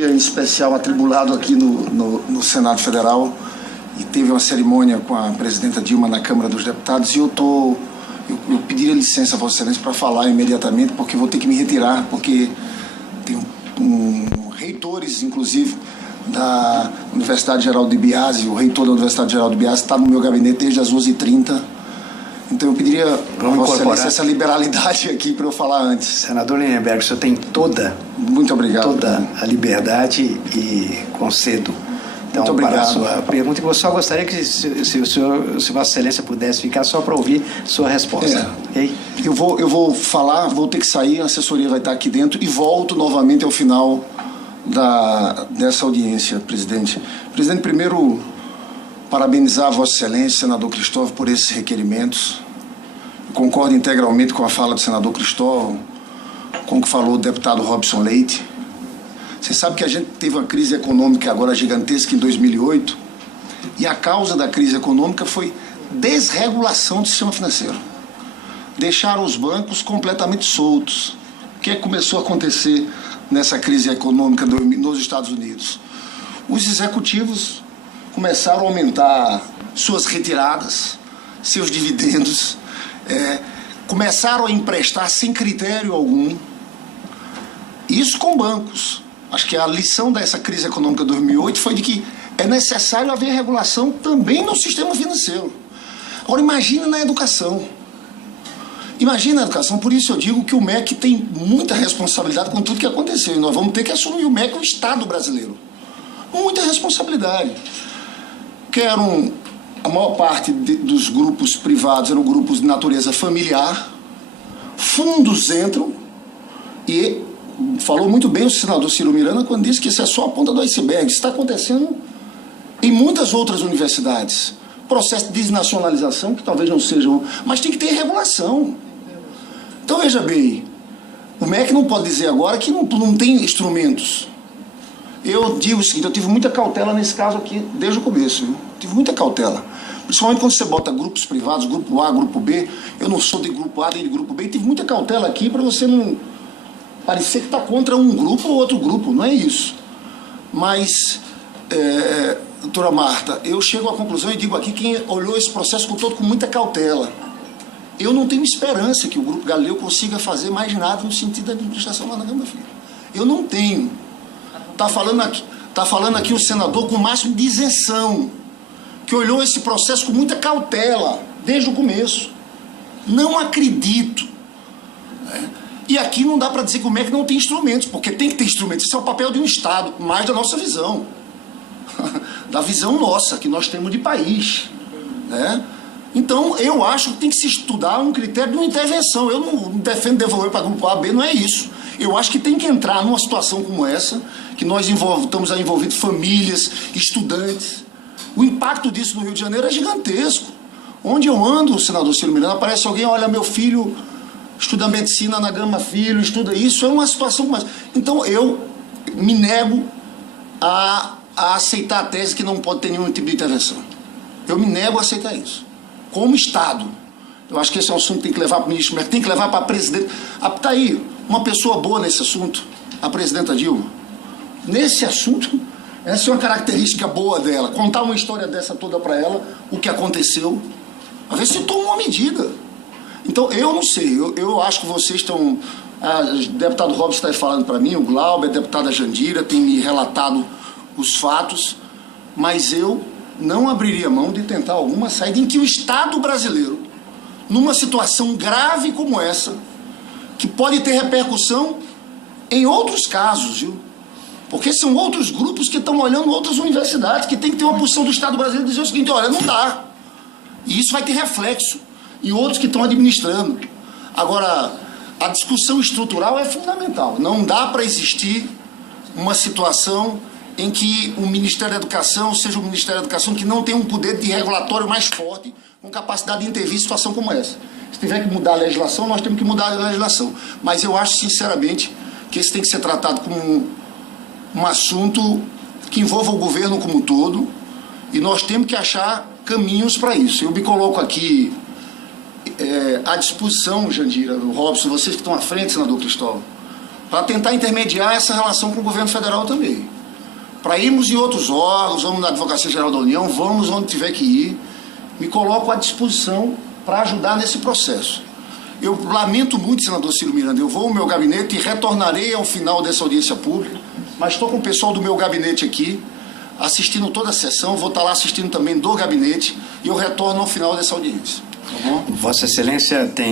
Em especial atribulado aqui no Senado Federal, e teve uma cerimônia com a presidenta Dilma na Câmara dos Deputados, e eu pediria licença a Vossa Excelência para falar imediatamente, porque vou ter que me retirar, porque tem reitores, inclusive, da Universidade Geraldo de Biasi, o reitor da Universidade Geraldo de Biasi está no meu gabinete desde as 11h30, então eu pediria a Vossa Excelência essa liberalidade aqui para eu falar antes. Senador Lindenberg, o senhor tem Muito obrigado. toda a liberdade e concedo. Então, Muito obrigado. para a sua pergunta, eu só gostaria que, se Vossa Excelência pudesse ficar só para ouvir sua resposta. Okay? Eu vou falar, vou ter que sair, a assessoria vai estar aqui dentro e volto novamente ao final dessa audiência, presidente. Presidente, primeiro, parabenizar a Vossa Excelência, senador Cristóvão, por esses requerimentos. Eu concordo integralmente com a fala do senador Cristóvão, com o que falou o deputado Robson Leite. Você sabe que a gente teve uma crise econômica agora gigantesca em 2008, e a causa da crise econômica foi desregulação do sistema financeiro. Deixaram os bancos completamente soltos. O que começou a acontecer nessa crise econômica nos Estados Unidos? Os executivos começaram a aumentar suas retiradas, seus dividendos, começaram a emprestar sem critério algum, isso com bancos. Acho que a lição dessa crise econômica de 2008 foi de que é necessário haver regulação também no sistema financeiro. Agora, imagina na educação. Imagina a educação, por isso eu digo que o MEC tem muita responsabilidade com tudo que aconteceu. E nós vamos ter que assumir o MEC, o Estado brasileiro. Muita responsabilidade. A maior parte dos grupos privados eram grupos de natureza familiar. Fundos entram e falou muito bem o senador Ciro Miranda quando disse que isso é só a ponta do iceberg. Isso está acontecendo em muitas outras universidades. Processo de desnacionalização, que talvez não seja, mas tem que ter regulação. Então, veja bem, o MEC não pode dizer agora que não tem instrumentos. Eu digo o seguinte, eu tive muita cautela nesse caso aqui, desde o começo, viu? Tive muita cautela. Principalmente quando você bota grupos privados, grupo A, grupo B, eu não sou de grupo A nem de grupo B, tive muita cautela aqui para você não parecer que está contra um grupo ou outro grupo, não é isso. Mas, doutora Marta, eu chego à conclusão e digo aqui quem olhou esse processo todo com muita cautela. Eu não tenho esperança que o Grupo Galileu consiga fazer mais nada no sentido da administração lá na Gama Filho. Eu não tenho. Está falando aqui o senador com o máximo de isenção, que olhou esse processo com muita cautela, desde o começo. Não acredito. E aqui não dá para dizer que o MEC não tem instrumentos, porque tem que ter instrumentos. Isso é o papel de um Estado, mais da nossa visão. Da visão nossa, que nós temos de país. Então, eu acho que tem que se estudar um critério de uma intervenção. Eu não defendo devolver para grupo A, B, não é isso. Eu acho que tem que entrar numa situação como essa, que nós estamos envolvidos famílias, estudantes. O impacto disso no Rio de Janeiro é gigantesco. Onde eu ando, senador Ciro Miranda, aparece alguém, olha, meu filho estuda medicina na Gama Filho, estuda isso, é uma situação mais... Então, eu me nego a aceitar a tese que não pode ter nenhum tipo de intervenção. Eu me nego a aceitar isso. Como Estado, eu acho que esse é um assunto que tem que levar para o ministro, tem que levar para a presidente. Está aí uma pessoa boa nesse assunto, a presidenta Dilma. Nesse assunto, essa é uma característica boa dela, contar uma história dessa toda para ela, o que aconteceu, a ver se toma uma medida. Então, eu não sei, eu acho que vocês estão... O deputado Robson está falando para mim, o Glauber, a deputada Jandira, tem me relatado os fatos, mas eu não abriria mão de tentar alguma saída em que o Estado brasileiro, numa situação grave como essa, que pode ter repercussão em outros casos, viu? Porque são outros grupos que estão olhando outras universidades, que tem que ter uma posição do Estado brasileiro dizer o seguinte, olha, não dá. E isso vai ter reflexo em outros que estão administrando. Agora, a discussão estrutural é fundamental. Não dá para existir uma situação em que o Ministério da Educação seja o Ministério da Educação que não tem um poder de regulatório mais forte, com capacidade de intervir em situação como essa. Se tiver que mudar a legislação, nós temos que mudar a legislação. Mas eu acho, sinceramente, que isso tem que ser tratado como um assunto que envolva o governo como um todo, e nós temos que achar caminhos para isso. Eu me coloco aqui à disposição, Jandira, Robson, vocês que estão à frente, senador Cristóvão, para tentar intermediar essa relação com o governo federal também. Para irmos em outros órgãos, vamos na Advocacia Geral da União, vamos onde tiver que ir, me coloco à disposição para ajudar nesse processo. Eu lamento muito, senador Ciro Miranda, eu vou ao meu gabinete e retornarei ao final dessa audiência pública, mas estou com o pessoal do meu gabinete aqui, assistindo toda a sessão, vou estar lá assistindo também do gabinete, e eu retorno ao final dessa audiência. Tá bom? Vossa Excelência tem